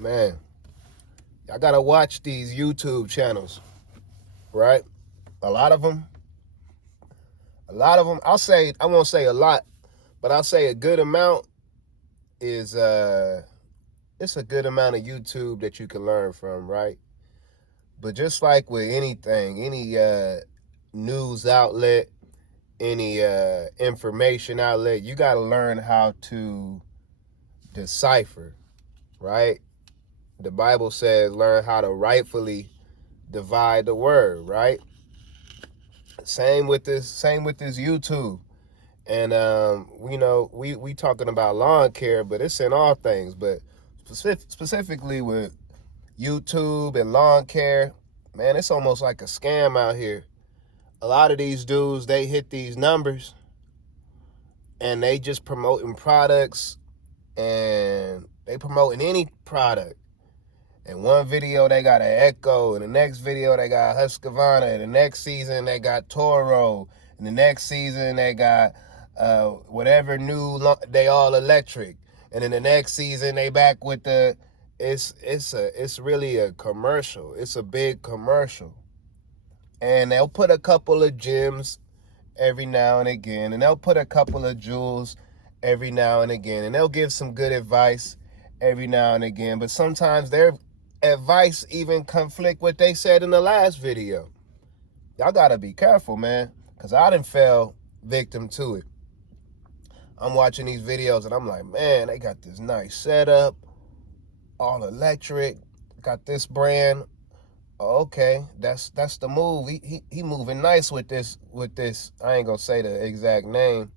Man, I gotta watch these YouTube channels, right? A lot of them, I won't say a lot, but I'll say a good amount is, it's a good amount of YouTube that you can learn from, right? But just like with anything, any news outlet, any information outlet, you got to learn how to decipher, right? The Bible says learn how to rightfully divide the word, right? Same with this YouTube. And we talking about lawn care, but it's in all things. But specifically with YouTube and lawn care, man, it's almost like a scam out here. A lot of these dudes, they hit these numbers and they just promoting products, and they promoting any product. In one video, they got an Echo. In the next video, they got Husqvarna. In the next season, they got Toro. In the next season, they got whatever new, they all electric. And in the next season, they back with the, it's really a commercial. It's a big commercial. And they'll put a couple of gems every now and again. And they'll put a couple of jewels every now and again. And they'll give some good advice every now and again. But sometimes their advice even conflict what they said in the last video. Y'all gotta be careful, man, because I done fell victim to it. I'm watching these videos and I'm like, man, they got this nice setup, all electric, got this brand. Oh, okay, that's the move. He moving nice with this. I ain't gonna say the exact name,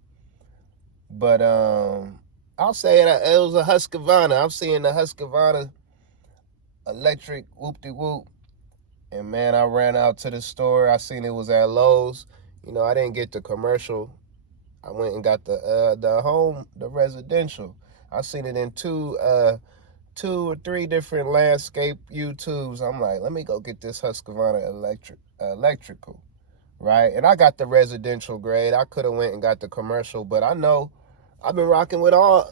but I'll say it was a Husqvarna. I'm seeing the Husqvarna electric whoop-de-whoop, and man, I ran out to the store. I seen it was at Lowe's. I didn't get the commercial. I went and got the residential. I seen it in two or three different landscape YouTubes. I'm like, let me go get this Husqvarna electrical, right? And I got the residential grade. I could have went and got the commercial, but I know I've been rocking with all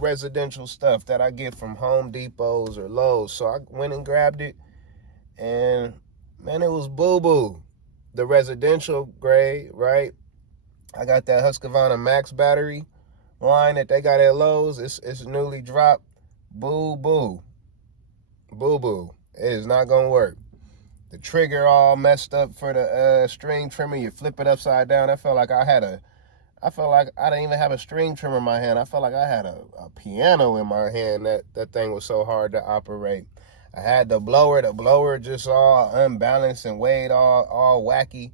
residential stuff that I get from Home Depots or Lowe's. So I went and grabbed it, and man, it was boo-boo. The residential grade, right? I got that Husqvarna Max battery line that they got at Lowe's. It's newly dropped. Boo-boo. Boo-boo. It is not gonna work. The trigger all messed up for the string trimmer. You flip it upside down. I felt like I didn't even have a string trimmer in my hand. I felt like I had a piano in my hand. That thing was so hard to operate. I had the blower just all unbalanced and weighed all wacky.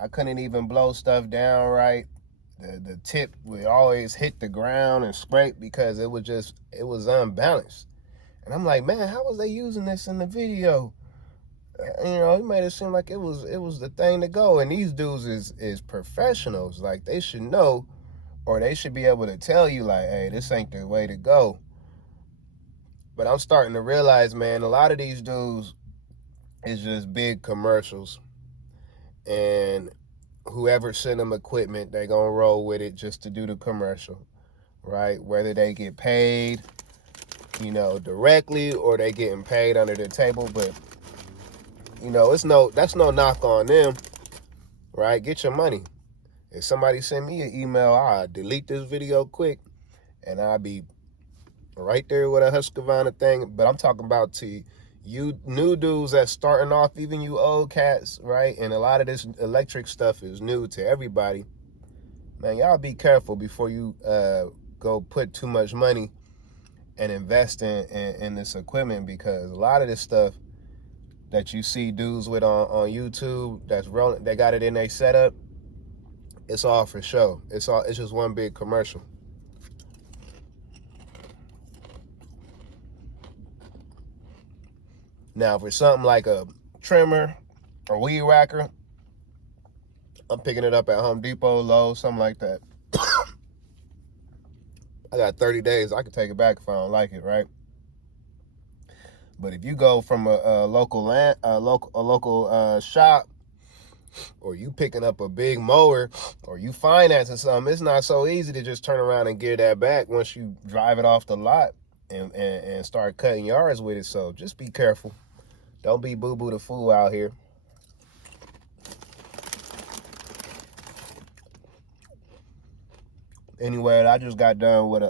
I couldn't even blow stuff down right. The tip would always hit the ground and scrape because it was unbalanced. And I'm like, man, how was they using this in the video? It made it seem like it was the thing to go. And these dudes is professionals. Like, they should know, or they should be able to tell you, like, hey, this ain't the way to go. But I'm starting to realize, man, a lot of these dudes is just big commercials. And whoever sent them equipment, they gonna roll with it just to do the commercial, right? Whether they get paid, directly, or they getting paid under the table. But that's no knock on them, right? Get your money. If somebody send me an email, I'll delete this video quick, and I'll be right there with a Husqvarna thing. But I'm talking about to you new dudes that's starting off, even you old cats, right? And a lot of this electric stuff is new to everybody. Man, y'all be careful before you go put too much money and invest in this equipment, because a lot of this stuff that you see dudes with on YouTube that's rolling, they got it in their setup, it's all for show. It's just one big commercial. Now, for something like a trimmer or weed whacker, I'm picking it up at Home Depot, Lowe's, something like that. I got 30 days. I can take it back if I don't like it, right? But if you go from a local shop, or you picking up a big mower, or you financing something, it's not so easy to just turn around and get that back once you drive it off the lot. and start cutting yards with it. So just be careful. Don't be boo-boo the fool out here. Anyway, I just got done with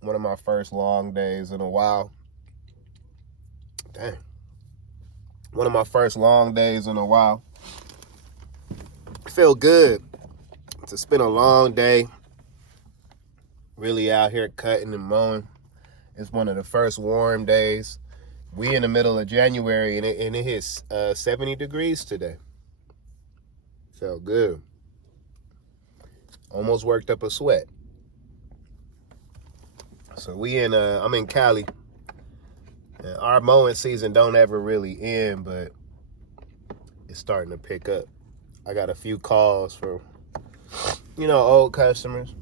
one of my first long days in a while. Dang. One of my first long days in a while. It felt good. It's been a long day. Really out here cutting and mowing. It's one of the first warm days. We in the middle of January and it hits 70 degrees today. Felt good. Almost worked up a sweat. So I'm in Cali. And our mowing season don't ever really end, but it's starting to pick up. I got a few calls from, old customers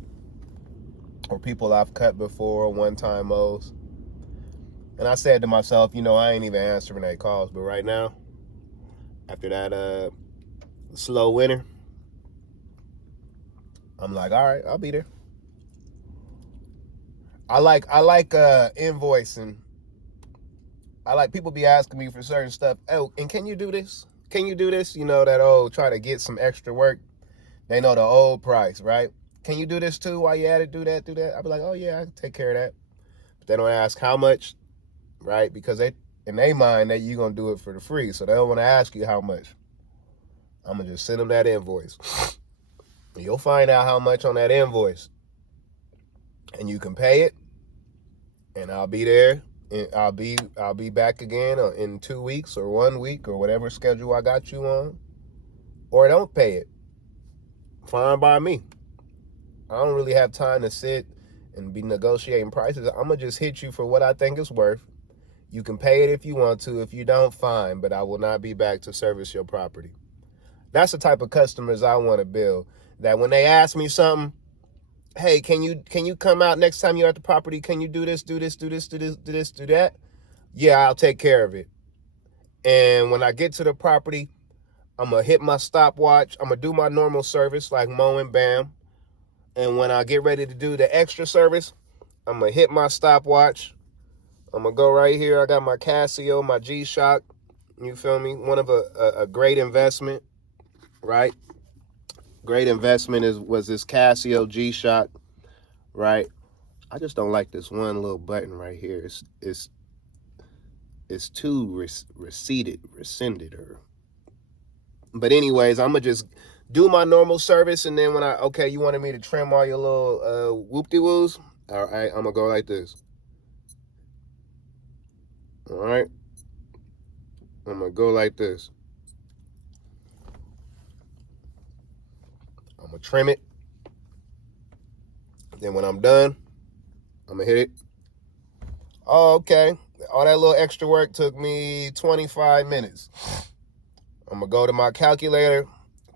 or people I've cut before, one-time mows. And I said to myself, I ain't even answering their calls. But right now, after that slow winter, I'm like, all right, I'll be there. I like invoicing. I like people be asking me for certain stuff. Oh, and can you do this? Can you do this? Try to get some extra work. They know the old price, right? Can you do this too? While you at it, do that. I'll be like, oh yeah, I can take care of that. But they don't ask how much, right? Because in their mind that you're gonna do it for the free, so they don't want to ask you how much. I'm gonna just send them that invoice. You'll find out how much on that invoice, and you can pay it. And I'll be there. And I'll be back again in 2 weeks or 1 week or whatever schedule I got you on. Or don't pay it. Fine by me. I don't really have time to sit and be negotiating prices. I'm going to just hit you for what I think it's worth. You can pay it if you want to. If you don't, fine. But I will not be back to service your property. That's the type of customers I want to build. That when they ask me something, hey, can you come out next time you're at the property? Can you do this, do that? Yeah, I'll take care of it. And when I get to the property, I'm going to hit my stopwatch. I'm going to do my normal service like mowing, bam. And when I get ready to do the extra service, I'm going to hit my stopwatch. I'm going to go right here. I got my Casio, my G-Shock. You feel me? One of a great investment, right? Great investment was this Casio G-Shock, right? I just don't like this one little button right here. It's too rescinded. But anyways, I'm gonna just do my normal service, and then you wanted me to trim all your little whoop-de-woos? All right, I'm gonna go like this. All right, I'm gonna go like this. I'm gonna trim it. Then when I'm done, I'm gonna hit it. Oh, okay. All that little extra work took me 25 minutes. I'm gonna go to my calculator,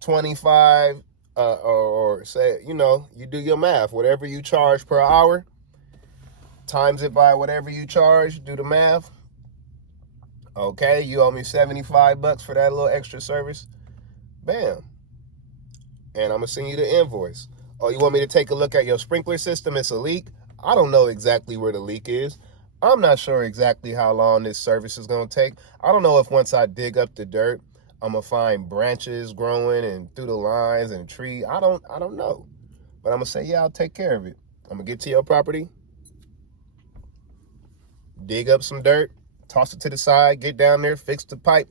25, or say, you do your math. Whatever you charge per hour, times it by whatever you charge, do the math. Okay, you owe me $75 for that little extra service. Bam. And I'm gonna send you the invoice. Oh, you want me to take a look at your sprinkler system? It's a leak. I don't know exactly where the leak is. I'm not sure exactly how long this service is gonna take. I don't know if once I dig up the dirt, I'm gonna find branches growing and through the lines and tree. I don't know. But I'm gonna say, yeah, I'll take care of it. I'm gonna get to your property, dig up some dirt, toss it to the side, get down there, fix the pipe.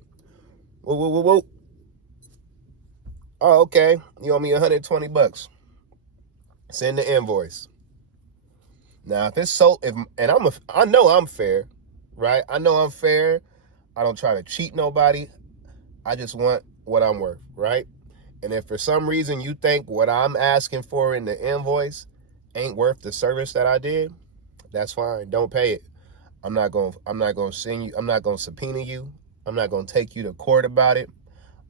Whoa. Oh, okay. You owe me $120. Send the invoice. Now, if it's I know I'm fair, right? I know I'm fair. I don't try to cheat nobody. I just want what I'm worth, right? And if for some reason you think what I'm asking for in the invoice ain't worth the service that I did, that's fine. Don't pay it. I'm not going to send you. I'm not going to subpoena you. I'm not going to take you to court about it.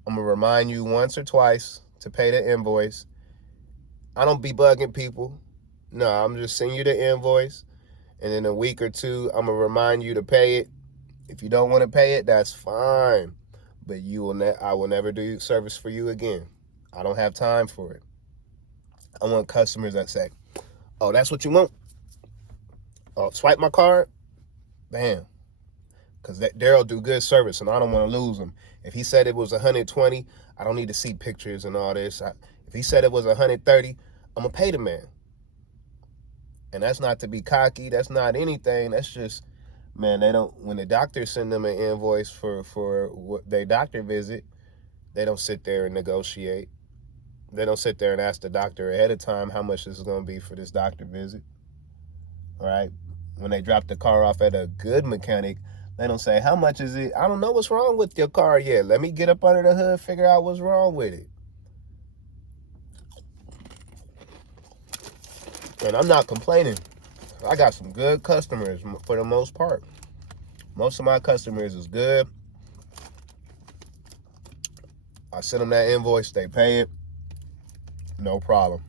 I'm going to remind you once or twice to pay the invoice. I don't be bugging people. No, I'm just sending you the invoice. And in a week or two, I'm going to remind you to pay it. If you don't want to pay it, that's fine. But I will never do service for you again. I don't have time for it. I want customers that say, oh, that's what you want? Oh, swipe my card? Bam. Because Daryl do good service, and I don't want to lose him. If he said it was 120, I don't need to see pictures and all this. If he said it was 130, I'm going to pay the man. And that's not to be cocky. That's not anything. That's just, man, they don't, when the doctor send them an invoice for their doctor visit, they don't sit there and negotiate. They don't sit there and ask the doctor ahead of time how much this is going to be for this doctor visit. All right? When they drop the car off at a good mechanic, they don't say, how much is it? I don't know what's wrong with your car yet. Let me get up under the hood, figure out what's wrong with it. And I'm not complaining. I got some good customers for the most part. Most of my customers is good. I send them that invoice, they pay it. No problem.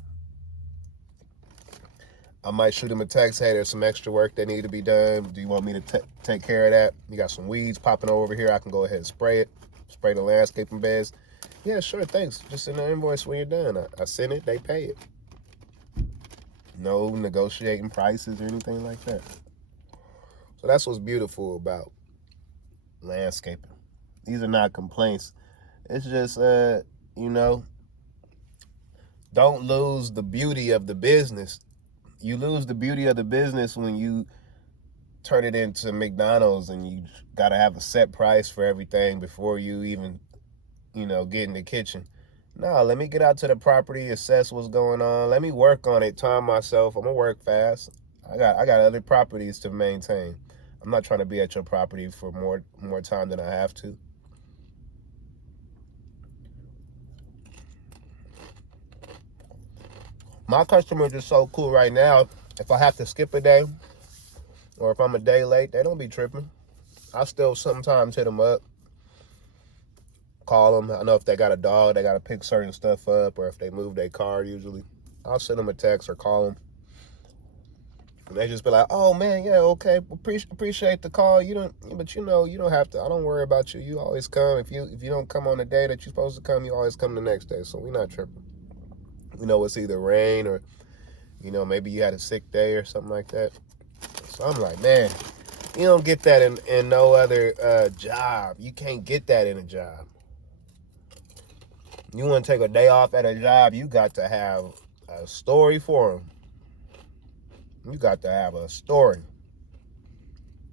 I might shoot them a text, hey, there's some extra work that need to be done. Do you want me to take care of that? You got some weeds popping over here. I can go ahead and spray it. Spray the landscaping beds. Yeah, sure, thanks. Just send the invoice when you're done. I send it, they pay it. No negotiating prices or anything like that. So that's what's beautiful about landscaping. These are not complaints. It's just, don't lose the beauty of the business. You lose the beauty of the business when you turn it into McDonald's and you got to have a set price for everything before you even, get in the kitchen. No, let me get out to the property, assess what's going on. Let me work on it, time myself. I'm going to work fast. I got other properties to maintain. I'm not trying to be at your property for more time than I have to. My customers are so cool right now. If I have to skip a day or if I'm a day late, they don't be tripping. I still sometimes hit them up, call them. I know if they got a dog, they got to pick certain stuff up, or if they move their car usually. I'll send them a text or call them. And they just be like, oh man, yeah, okay, appreciate the call. You don't have to. I don't worry about you. You always come. If you don't come on the day that you're supposed to come, you always come the next day. So we're not tripping. It's either rain or, maybe you had a sick day or something like that. So I'm like, man, you don't get that in no other job. You can't get that in a job. You want to take a day off at a job, you got to have a story for them. You got to have a story.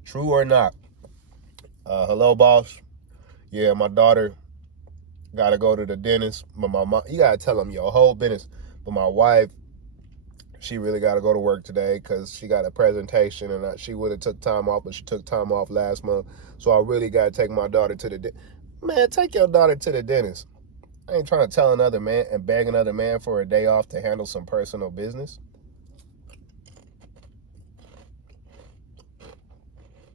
True or not. Hello, boss. Yeah, my daughter got to go to the dentist. But my mom, you got to tell them your whole business. But my wife, she really got to go to work today because she got a presentation and she would have took time off, but she took time off last month. So I really got to take my daughter to the dentist. Man, take your daughter to the dentist. I ain't trying to tell another man and beg another man for a day off to handle some personal business.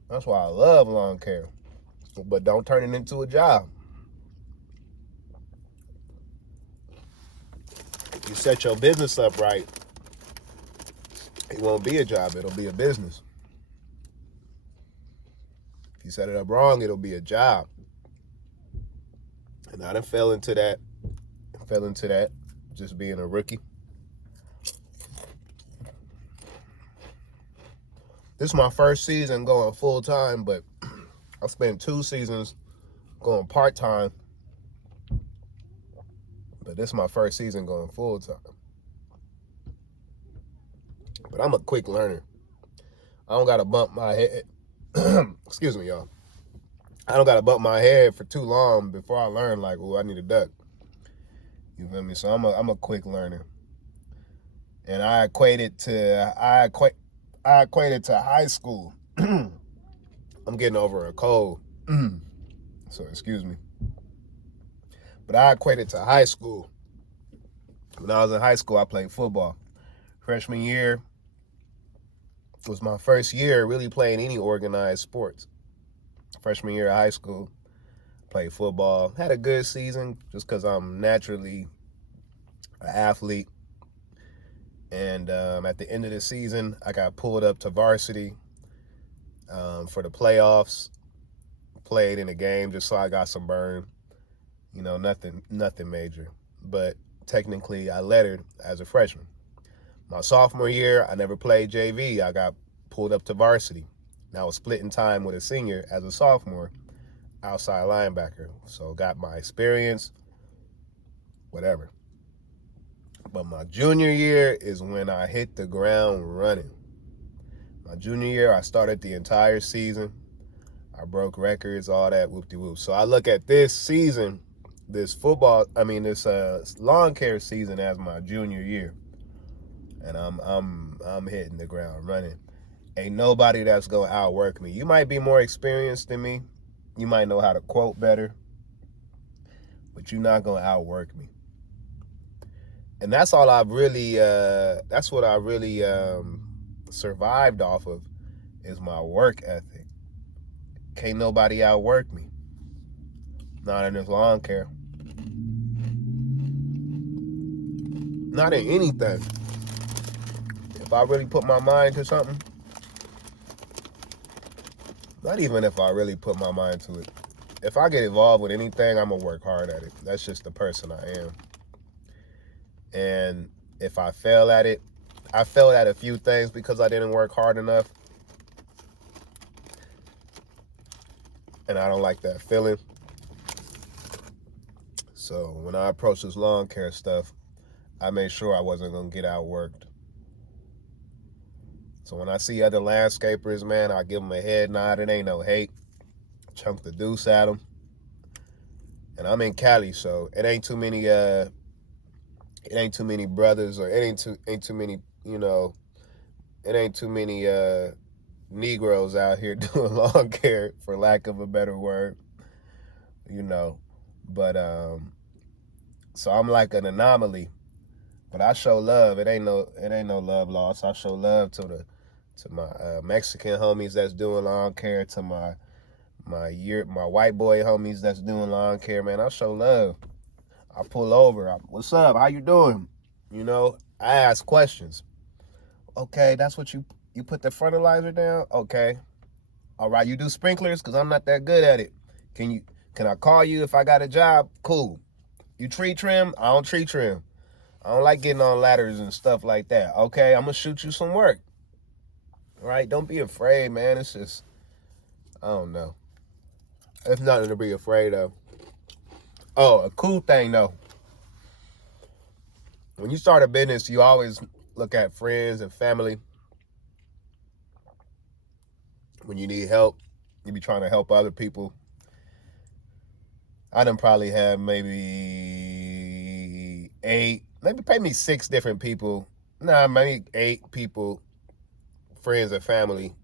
That's why I love lawn care. But don't turn it into a job. If you set your business up right, it won't be a job, it'll be a business. If you set it up wrong, it'll be a job. And I done fell into that, just being a rookie. This is my first season going full time, but I spent 2 seasons going part time. But this is my first season going full time. But I'm a quick learner. I don't gotta bump my head. Excuse me, y'all. I don't gotta bump my head for too long before I learn. Like, oh, I need a duck. You feel me? So I'm a quick learner, and I equate it to high school. I'm getting over a cold, so excuse me. But I equate it to high school. When I was in high school, I played football. Freshman year was my first year really playing any organized sports. Freshman year of high school, played football. Had a good season just because I'm naturally an athlete. And at the end of the season, I got pulled up to varsity for the playoffs. Played in a game just so I got some burn. Nothing major. But technically I lettered as a freshman. My sophomore year, I never played JV. I got pulled up to varsity. And I was splitting time with a senior as a sophomore, outside linebacker. So got my experience, whatever. But my junior year is when I hit the ground running. My junior year, I started the entire season. I broke records, all that whoop-de-whoop. So I look at this season, this lawn care season as my junior year. And I'm hitting the ground running. Ain't nobody that's gonna outwork me. You might be more experienced than me. You might know how to quote better, but you're not gonna outwork me. And that's all I've really, that's what I really survived off of, is my work ethic. Can't nobody outwork me. Not in this lawn care. Not in anything. If I really put my mind to something, not even if I really put my mind to it. If I get involved with anything, I'm gonna work hard at it. That's just the person I am. And if I fail at it, I failed at a few things because I didn't work hard enough. And I don't like that feeling. So when I approached this lawn care stuff, I made sure I wasn't gonna get outworked. So when I see other landscapers, man, I give them a head nod. It ain't no hate. Chunk the deuce at them. And I'm in Cali, so it ain't too many brothers, or it ain't too many, it ain't too many Negroes out here doing lawn care, for lack of a better word. But so I'm like an anomaly. But I show love. It ain't no love lost. I show love to my Mexican homies that's doing lawn care, to my white boy homies that's doing lawn care, man. I show love. I pull over. What's up? How you doing? I ask questions. Okay, that's what you put the fertilizer down? Okay. All right, you do sprinklers? Because I'm not that good at it. Can I call you if I got a job? Cool. You tree trim? I don't tree trim. I don't like getting on ladders and stuff like that. Okay, I'm going to shoot you some work. All right, don't be afraid, man. It's just, I don't know. It's nothing to be afraid of. Oh, a cool thing, though. When you start a business, you always look at friends and family. When you need help, you be trying to help other people. I done probably have maybe 6 different people. Maybe 8 people, friends and family,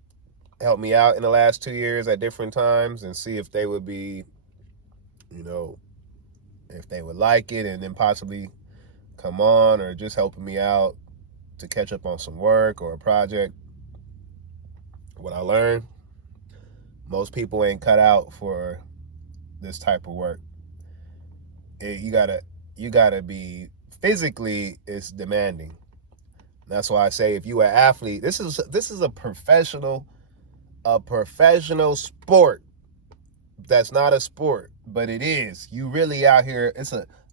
help me out in the last 2 years at different times, and see if they would be, if they would like it, and then possibly come on, or just helping me out to catch up on some work or a project. What I learned, most people ain't cut out for this type of work. You gotta be, physically, it's demanding. That's why I say, if you an athlete, this is a professional sport. That's not a sport, but it is. You really out here.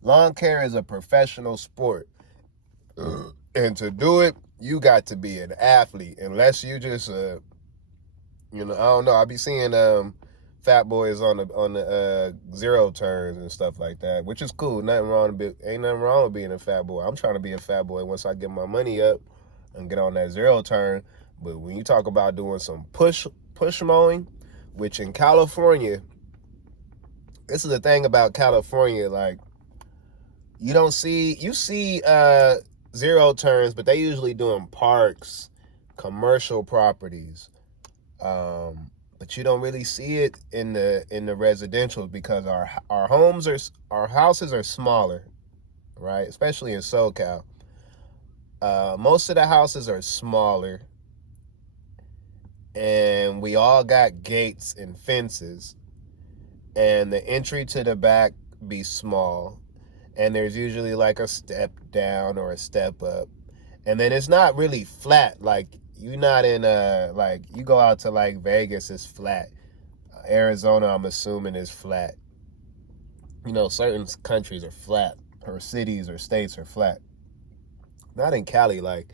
Lawn care is a professional sport, and to do it, you got to be an athlete. Unless you just, I don't know. I be seeing fat boys on the zero turns and stuff like that, which is cool. Ain't nothing wrong with being a fat boy. I'm trying to be a fat boy once I get my money up and get on that zero turn. But when you talk about doing some push mowing, which in California, this is the thing about California, like, you see zero turns, but they usually doing parks, commercial properties. But you don't really see it in the residential, because our houses are smaller, right? Especially in SoCal. Most of the houses are smaller, and we all got gates and fences, and the entry to the back be small, and there's usually like a step down or a step up, and then it's not really flat. Like, you're not in like, you go out to like Vegas, it's flat. Arizona, I'm assuming, is flat. Certain countries are flat. or cities or states are flat. Not in Cali. Like,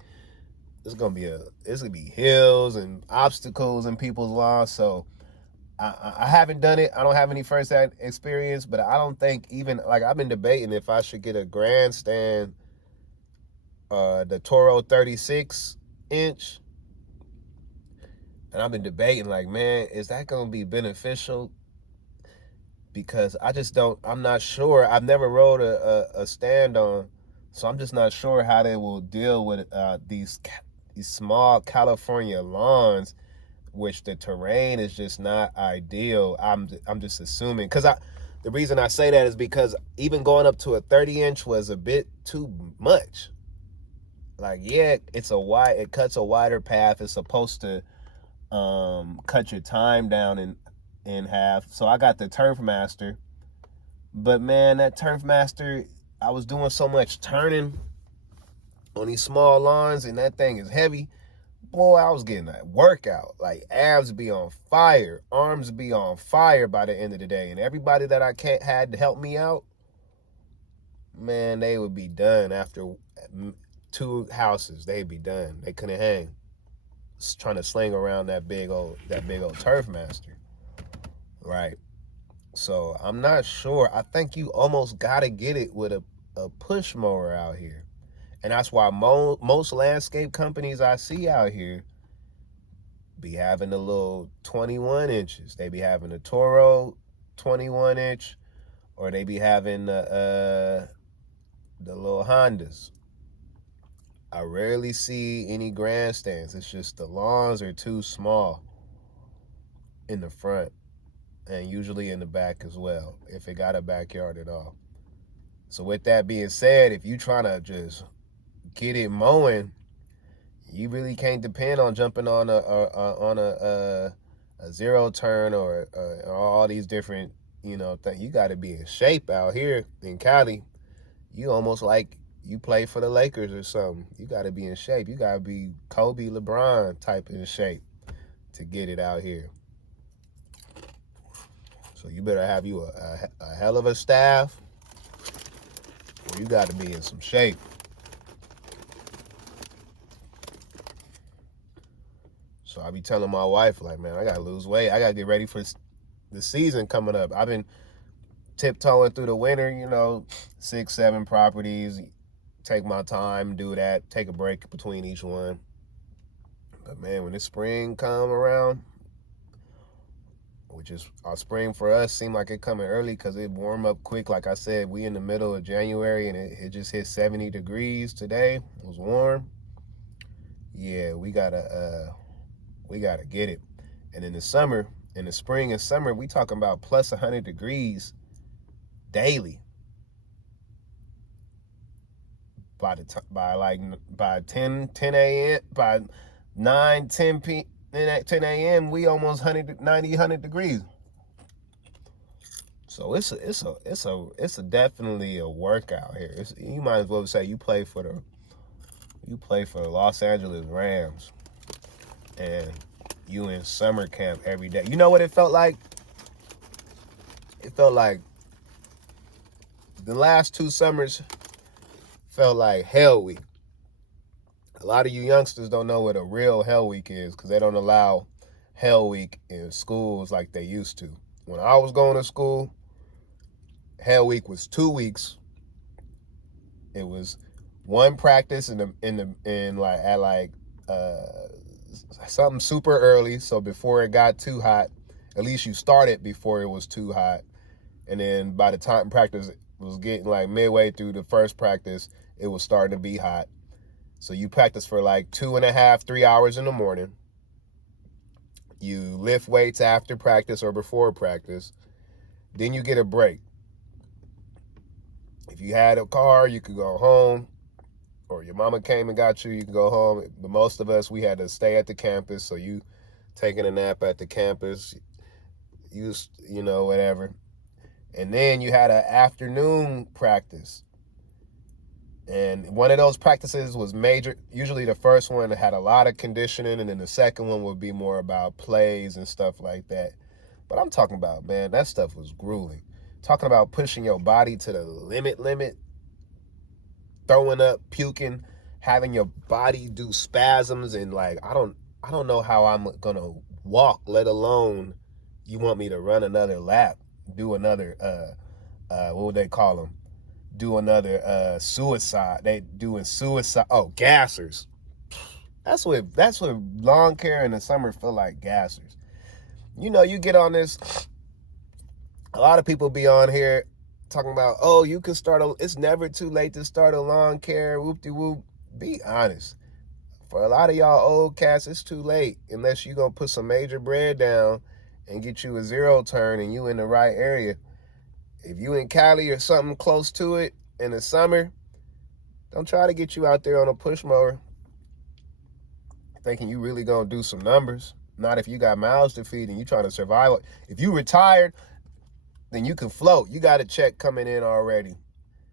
it's gonna be hills and obstacles and people's lawns. So I haven't done it. I don't have any first-hand experience, but I don't think even, like, I've been debating if I should get a grandstand, the Toro 36-inch. And I've been debating, like, man, is that going to be beneficial? Because I'm not sure. I've never rode a stand on, so I'm just not sure how they will deal with these small California lawns, which the terrain is just not ideal. I'm just assuming, because the reason I say that is because even going up to a 30-inch was a bit too much. Like, yeah, it cuts a wider path. It's supposed to cut your time down in half. So I got the Turfmaster, but man, that Turfmaster, I was doing so much turning on these small lawns, and that thing is heavy. Boy, I was getting that workout. Like, abs be on fire, arms be on fire by the end of the day. And everybody that I had to help me out, man, they would be done after 2 houses. They'd be done. They couldn't hang. Trying to sling around that big old Turfmaster, right? So I'm not sure. I think you almost gotta get it with a push mower out here, and that's why most landscape companies I see out here be having the little 21 inches. They be having the Toro 21-inch, or they be having the little Hondas. I rarely see any grandstands. It's just the lawns are too small in the front, and usually in the back as well, if it got a backyard at all. So with that being said, if you trying to just get it mowing, you really can't depend on jumping on a zero turn or all these different, things. You got to be in shape out here in Cali. You almost like you play for the Lakers or something. You got to be in shape. You got to be Kobe, LeBron type in shape to get it out here. So you better have you a hell of a staff, or you got to be in some shape. So I be telling my wife, like, man, I got to lose weight. I got to get ready for the season coming up. I've been tiptoeing through the winter, 6, 7 properties. Take my time, do that, take a break between each one. But man, when the spring come around, which is our spring for us, seem like it coming early because it warm up quick. Like I said, we in the middle of January and it just hit 70 degrees today. It was warm. Yeah, we gotta get it. And in the spring and summer, we talking about plus 100 degrees daily. By 10 a.m., by 9, 10 a.m., we almost 100 degrees. So it's definitely a workout here. You might as well say you play for the Los Angeles Rams, and you in summer camp every day. You know what it felt like? It felt like the last 2 summers felt like Hell Week. A lot of you youngsters don't know what a real Hell Week is because they don't allow Hell Week in schools like they used to. When I was going to school, Hell Week was 2 weeks. It was one practice something super early, so before it got too hot, at least you started before it was too hot. And then by the time practice was getting like midway through the first practice, it was starting to be hot. So you practice for like 2.5, 3 hours in the morning. You lift weights after practice or before practice. Then you get a break. If you had a car, you could go home, or your mama came and got you, you could go home. But most of us, we had to stay at the campus. So you taking a nap at the campus, whatever. And then you had an afternoon practice. And one of those practices was major. Usually the first one had a lot of conditioning, and then the second one would be more about plays and stuff like that. But I'm talking about, man, that stuff was grueling. Talking about pushing your body to the limit. throwing up, puking, having your body do spasms, and like I don't know how I'm gonna walk, let alone you want me to run another lap, do another what would they call them? Do another suicide. They doing suicide. Oh, gassers. That's what lawn care in the summer feel like, gassers. You know, you get on this. A lot of people be on here talking about, oh, you can start it's never too late to start a lawn care, whoop-de-whoop. Be honest. For a lot of y'all old cats, it's too late unless you gonna put some major bread down and get you a zero turn and you in the right area. If you in Cali or something close to it in the summer, don't try to get you out there on a push mower thinking you really gonna do some numbers. Not if you got mouths to feed and you trying to survive. If you retired, then you can float. You got a check coming in already.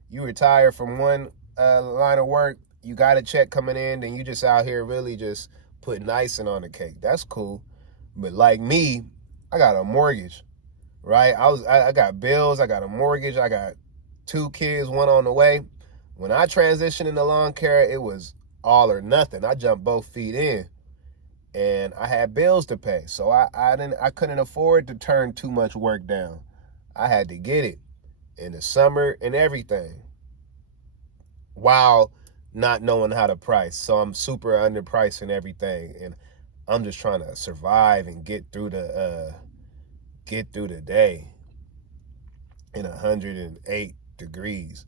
You retire from one line of work, you got a check coming in, then you just out here really just putting icing on the cake. That's cool. But like me, I got a mortgage, right? I got bills, I got a mortgage, I got 2 kids, 1 on the way. When I transitioned into lawn care, it was all or nothing. I jumped both feet in, and I had bills to pay, so I couldn't afford to turn too much work down. I had to get it in the summer and everything, while not knowing how to price. So I'm super underpricing everything, and I'm just trying to survive and get through the day in 108 degrees.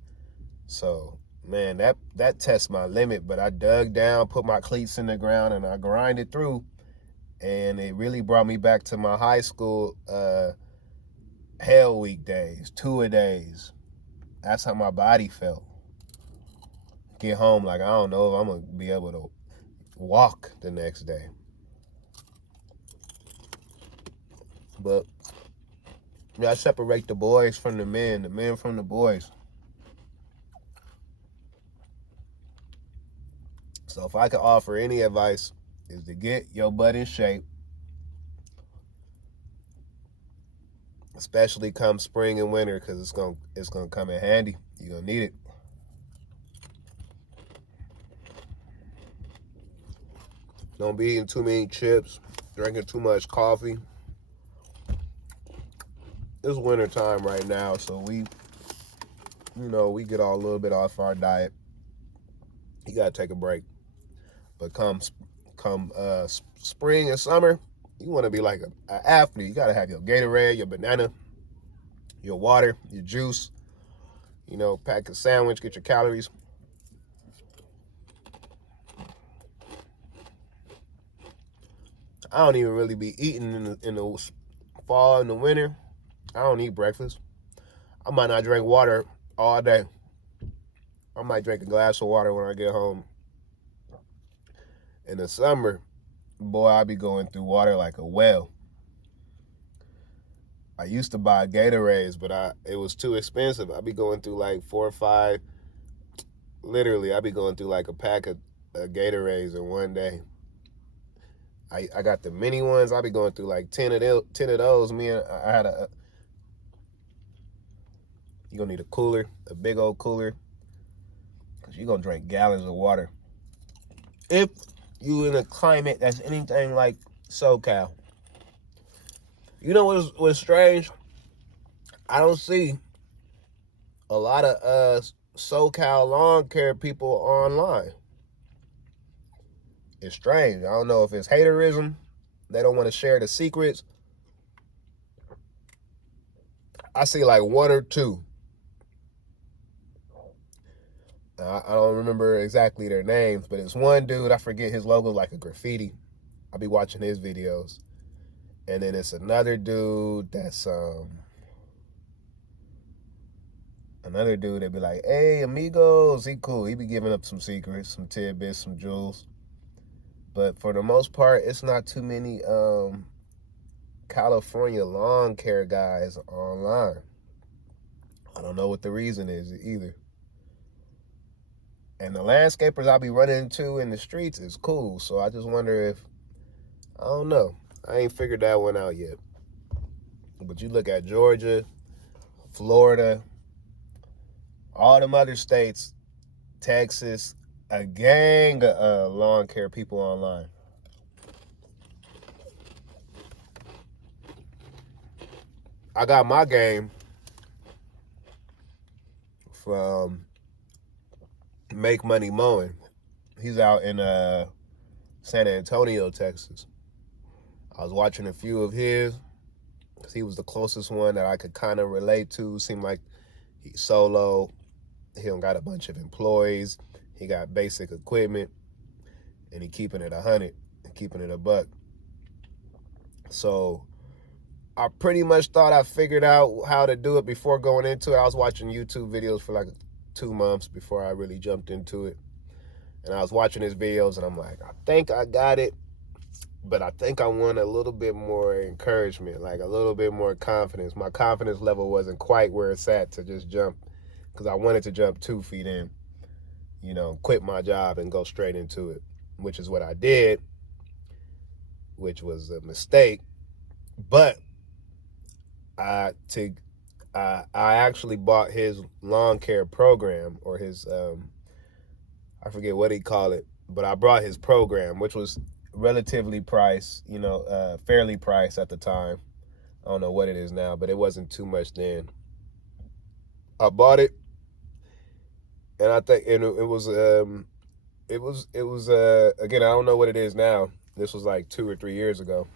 So man, that tests my limit, but I dug down, put my cleats in the ground, and I grinded through, and it really brought me back to my high school hell week days, 2-a-days. That's how my body felt. Get home like, I don't know if I'm gonna be able to walk the next day. But yeah, I separate the boys from the men from the boys. So if I could offer any advice, is to get your butt in shape, especially come spring and winter, because it's gonna come in handy. You're gonna need it. Don't be eating too many chips, drinking too much coffee. It's winter time right now, so we get all a little bit off our diet. You gotta take a break. But come spring and summer, you want to be like an athlete. You gotta have your Gatorade, your banana, your water, your juice. Pack a sandwich, get your calories. I don't even really be eating in the fall and the winter. I don't eat breakfast. I might not drink water all day. I might drink a glass of water when I get home. In the summer, boy, I be going through water like a whale. I used to buy Gatorades, but it was too expensive. I be going through like 4 or 5. Literally, I be going through like a pack of Gatorades in one day. I got the mini ones. I be going through like 10 of those. I had you're gonna need a cooler, a big old cooler, because you're gonna drink gallons of water. If you in a climate that's anything like SoCal. You know what's strange? I don't see a lot of SoCal lawn care people online. It's strange. I don't know if it's haterism. They don't want to share the secrets. I see like 1 or 2. I don't remember exactly their names, but it's one dude, I forget his logo, like a graffiti. I'll be watching his videos. And then it's another dude that's another dude that be like, hey, amigos, he cool. He be giving up some secrets, some tidbits, some jewels. But for the most part, it's not too many California lawn care guys online. I don't know what the reason is either. And the landscapers I be running into in the streets is cool. So I just wonder if, I don't know. I ain't figured that one out yet. But you look at Georgia, Florida, all them other states, Texas, a gang of lawn care people online. I got my game from Make Money Mowing. He's out in San Antonio, Texas. I was watching a few of his because he was the closest one that I could kind of relate to. Seemed like he's solo. He don't got a bunch of employees. He got basic equipment, and he keeping it 100, keeping it a buck. So I pretty much thought I figured out how to do it before going into it. I was watching YouTube videos for like 2 months before I really jumped into it. And I was watching his videos, and I'm like, I think I got it, but I think I want a little bit more encouragement, like a little bit more confidence. My confidence level wasn't quite where it's at to just jump, because I wanted to jump 2 feet in, you know, quit my job and go straight into it, which is what I did, which was a mistake. But I actually bought his lawn care program, or his I forget what he called it, but I brought his program, which was relatively priced, you know, fairly priced at the time. I don't know what it is now, but it wasn't too much then. I bought it, and I think, and it was again, I don't know what it is now. This was like 2 or 3 years ago.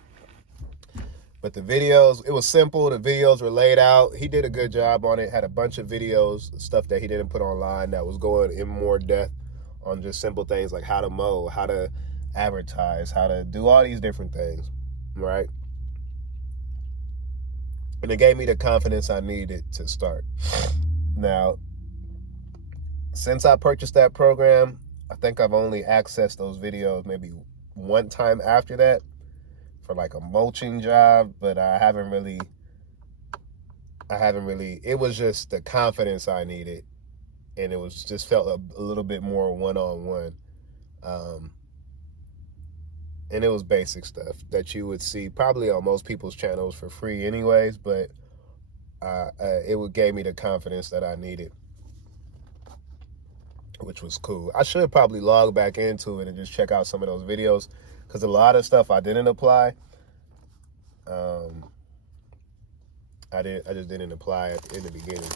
But the videos, it was simple. The videos were laid out. He did a good job on it. Had a bunch of videos, stuff that he didn't put online that was going in more depth on just simple things like how to mow, how to advertise, how to do all these different things, right? And it gave me the confidence I needed to start. Now, since I purchased that program, I think I've only accessed those videos maybe one time after that for like a mulching job, but I haven't really, it was just the confidence I needed, and it was just felt a little bit more one-on-one. And it was basic stuff that you would see probably on most people's channels for free anyways, but it gave me the confidence that I needed, which was cool. I should probably log back into it and just check out some of those videos, because a lot of stuff I didn't apply. I just didn't apply it in the beginning.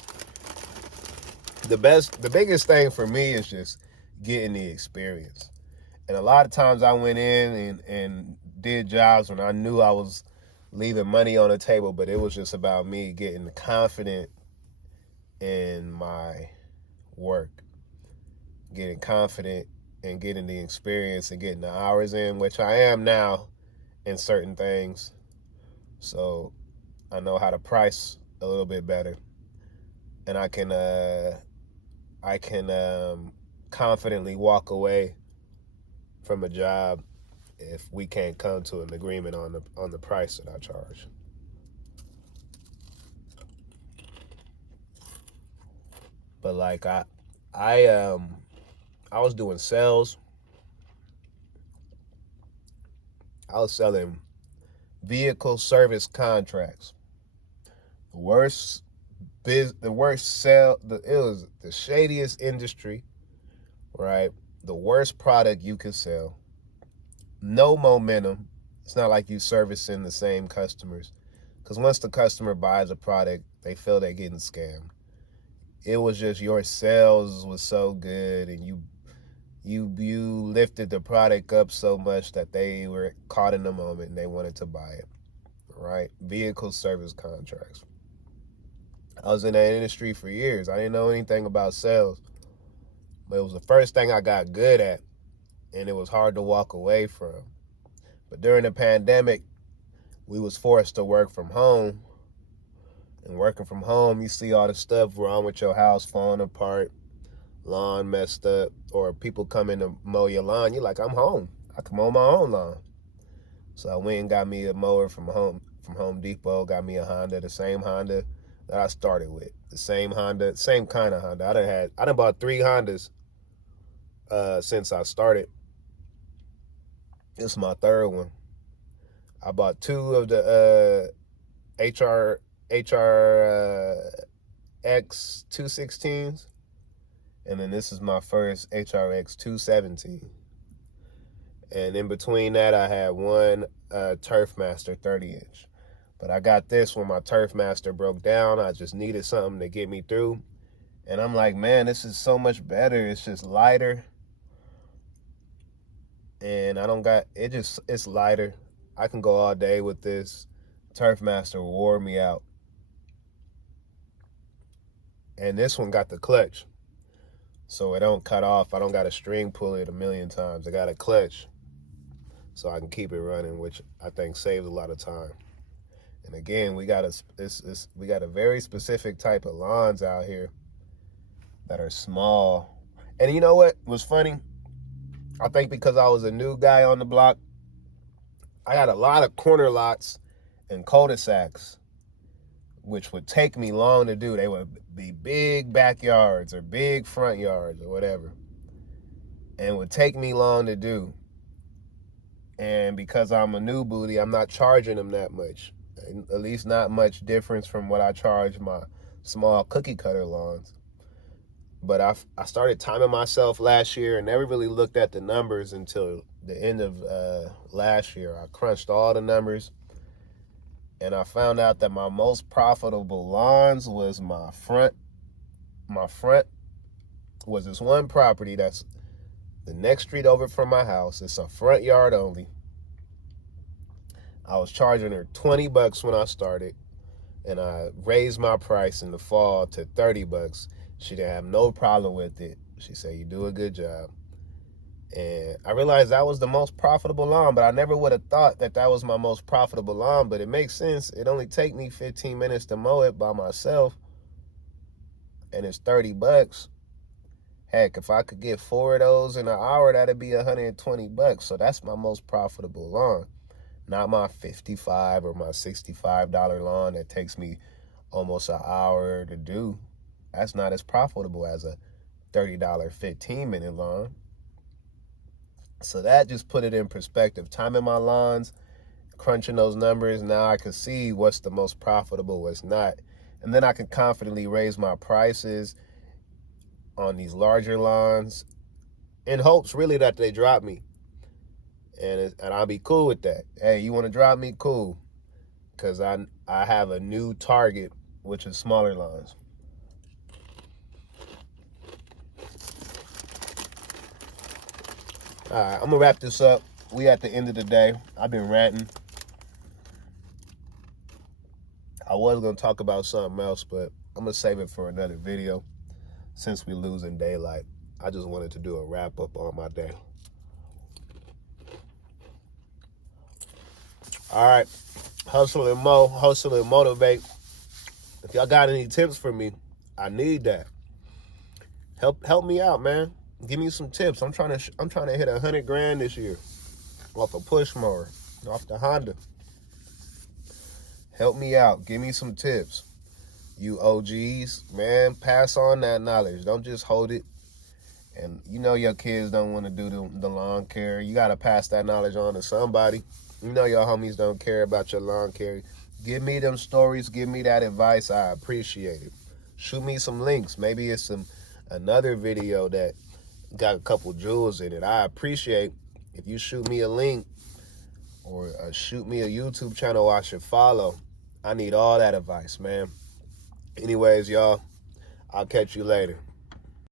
The biggest thing for me is just getting the experience. And a lot of times I went in and did jobs when I knew I was leaving money on the table, but it was just about me getting confident in my work, getting confident and getting the experience and getting the hours in, which I am now in certain things. So I know how to price a little bit better, and I can confidently walk away from a job if we can't come to an agreement on the price that I charge. But like I was doing sales. I was selling vehicle service contracts. It was the shadiest industry, right? The worst product you could sell. No momentum. It's not like you servicing the same customers, because once the customer buys a product, they feel they're getting scammed. It was just your sales was so good, and you lifted the product up so much that they were caught in the moment and they wanted to buy it, right? Vehicle service contracts. I was in that industry for years. I didn't know anything about sales, but it was the first thing I got good at, and it was hard to walk away from. But during the pandemic, we was forced to work from home. And working from home, you see all the stuff wrong with your house, falling apart, lawn messed up, or people coming to mow your lawn. You're like, I'm home. I can mow my own lawn. So I went and got me a mower from Home Depot, got me a Honda, the same Honda that I started with. The same Honda, same kind of Honda. I done bought 3 Hondas since I started. This is my 3rd one. I bought 2 of the HRX 216s, And then this is my first HRX 217. And in between that, I had one Turfmaster 30-inch. But I got this when my Turfmaster broke down. I just needed something to get me through. And I'm like, man, this is so much better. It's just lighter. And it's lighter. I can go all day with this. Turfmaster wore me out. And this one got the clutch. So it don't cut off. I don't got to string pull it a million times. I got a clutch. So I can keep it running, which I think saves a lot of time. And again, we got a very specific type of lawns out here that are small. And you know what was funny? I think because I was a new guy on the block, I got a lot of corner lots and cul-de-sacs, which would take me long to do. They would be big backyards or big front yards or whatever, and would take me long to do. And because I'm a new booty, I'm not charging them that much. At least not much difference from what I charge my small cookie cutter lawns. But I started timing myself last year and never really looked at the numbers until the end of last year. I crunched all the numbers and I found out that my most profitable lawns was my front. My front was this one property that's the next street over from my house. It's a front yard only. I was charging her $20 when I started, and I raised my price in the fall to $30. She didn't have no problem with it. She said, "You do a good job." And I realized that was the most profitable lawn, but I never would have thought that that was my most profitable lawn, but it makes sense. It only take me 15 minutes to mow it by myself, and it's $30. Heck, if I could get 4 of those in an hour, that'd be $120. So that's my most profitable lawn. Not my $55 or my $65 lawn that takes me almost an hour to do. That's not as profitable as a $30 15-minute lawn. So that just put it in perspective. Timing my lawns, crunching those numbers, now I can see what's the most profitable, what's not. And then I can confidently raise my prices on these larger lawns in hopes really that they drop me. And I'll be cool with that. Hey, you want to drop me? Cool. Because I have a new target, which is smaller lawns. All right, I'm going to wrap this up. We at the end of the day. I've been ranting. I was going to talk about something else, but I'm going to save it for another video since we're losing daylight. I just wanted to do a wrap up on my day. All right, hustle and motivate. If y'all got any tips for me, I need that. Help me out, man. Give me some tips. I'm trying to hit 100 grand this year off a push mower, off the Honda. Help me out. Give me some tips. You OGs, man, pass on that knowledge. Don't just hold it. And you know your kids don't want to do the lawn care. You got to pass that knowledge on to somebody. You know your homies don't care about your lawn care. Give me them stories. Give me that advice. I appreciate it. Shoot me some links. Maybe it's another video that got a couple jewels in it. I appreciate if you shoot me a link or shoot me a YouTube channel I should follow. I need all that advice, man. Anyways, y'all, I'll catch you later.